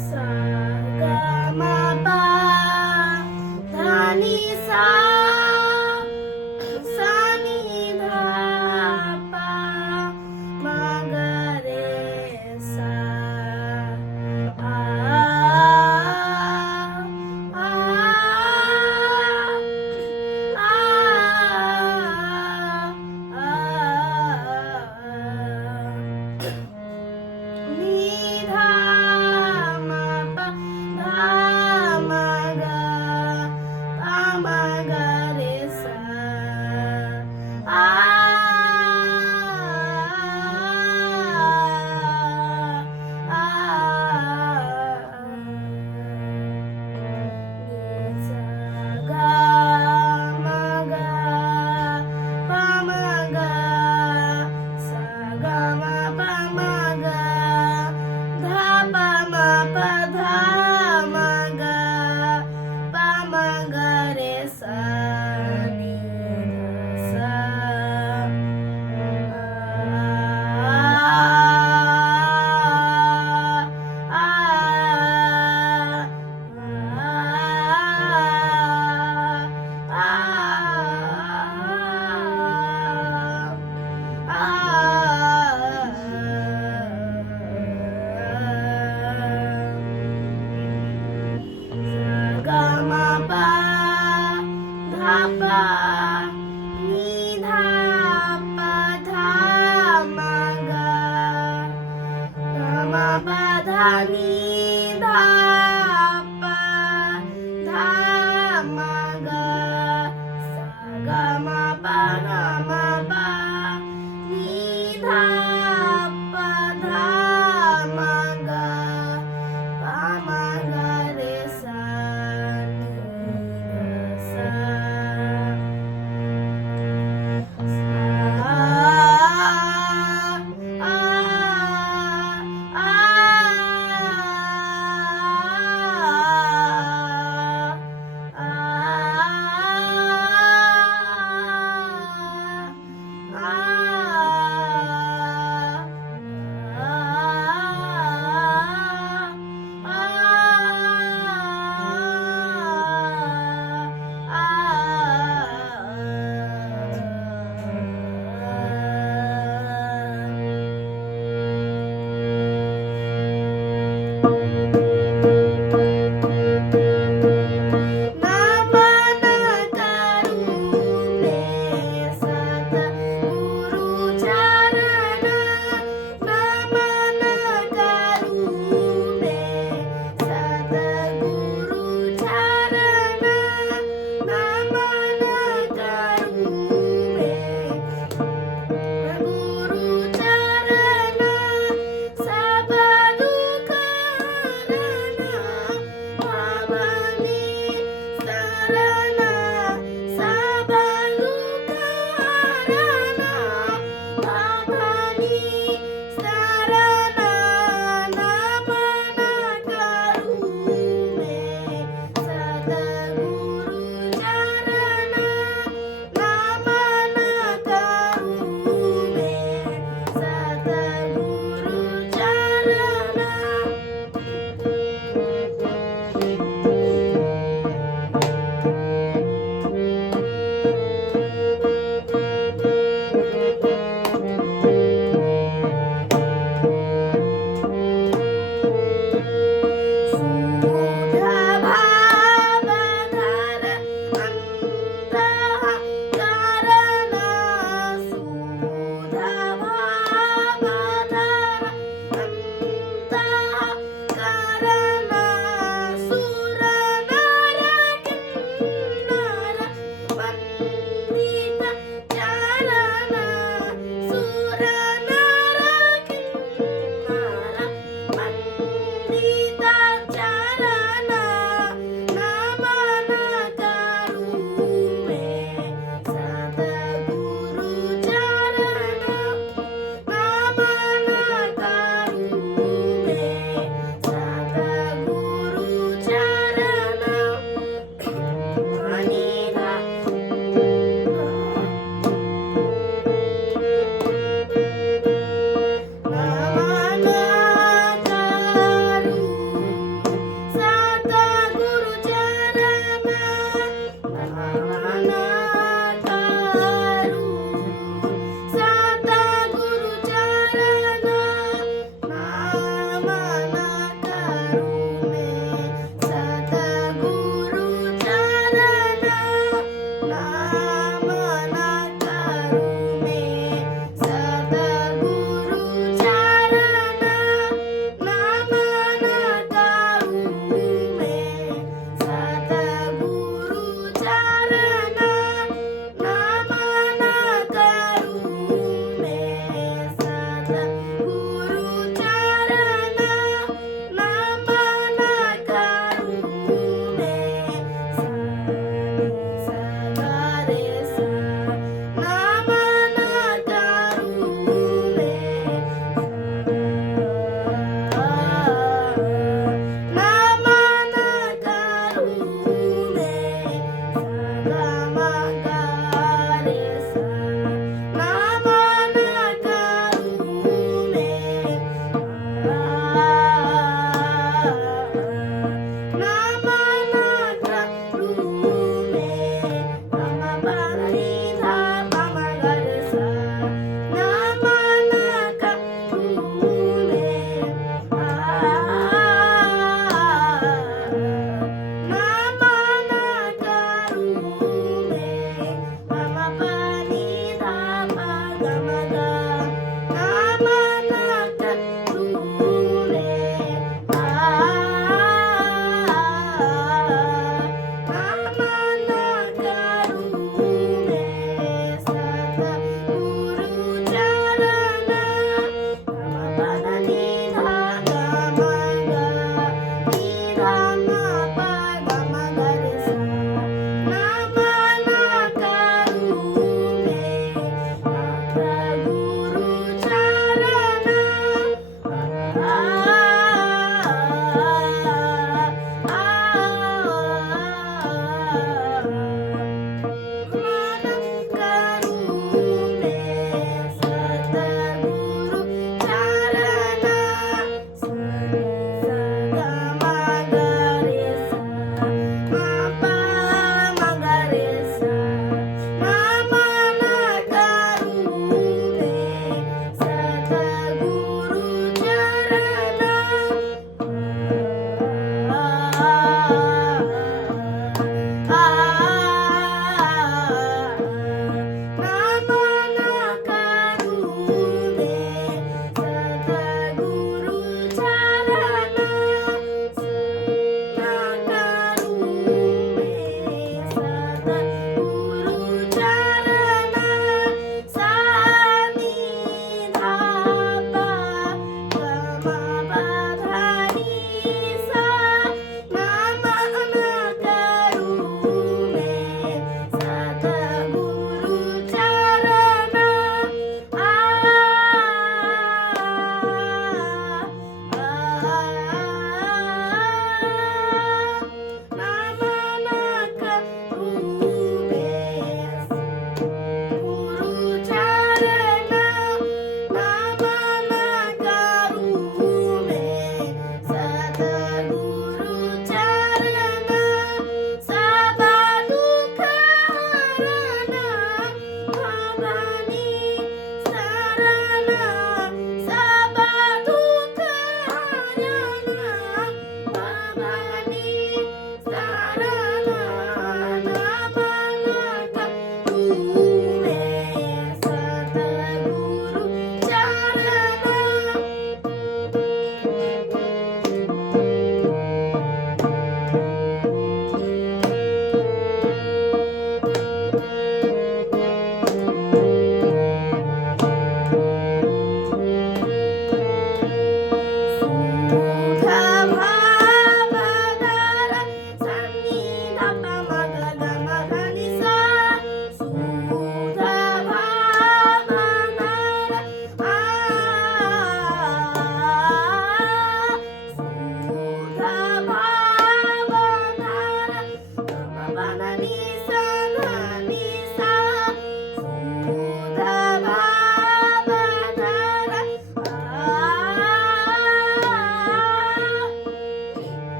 सा ग म प धा नि सा सा नि धा प म ग रे सा आ आ नि धा म प धा म ग प म ग रे सा आ नि सा ग म ग प म ग सा ग म प म ग धा प म प धा म ग प म ग रे सा नि धा सा ग म प धा प नि धा प धा म ग ग म प धा नि धा प धा म ग सा ग म प ग म प नि धा प धा म ग प म ग रे सा नि धा नमन करूने सद्गुरु चरण नमन करूने सद्गुरु चरण नमन करूने गुरु चरण सब दुख हरण पावनी शरण सब दुख हरण पावनी शरण नमन करूने सद्गुरु चरण नमन करूने सद्गुरु चरण शुद्ध भाव धर अंतःकरण शुद्ध भाव धर अंतःकरण सुर नर किन्नर वन्दित चरण सुर नर किन्नर वन्दित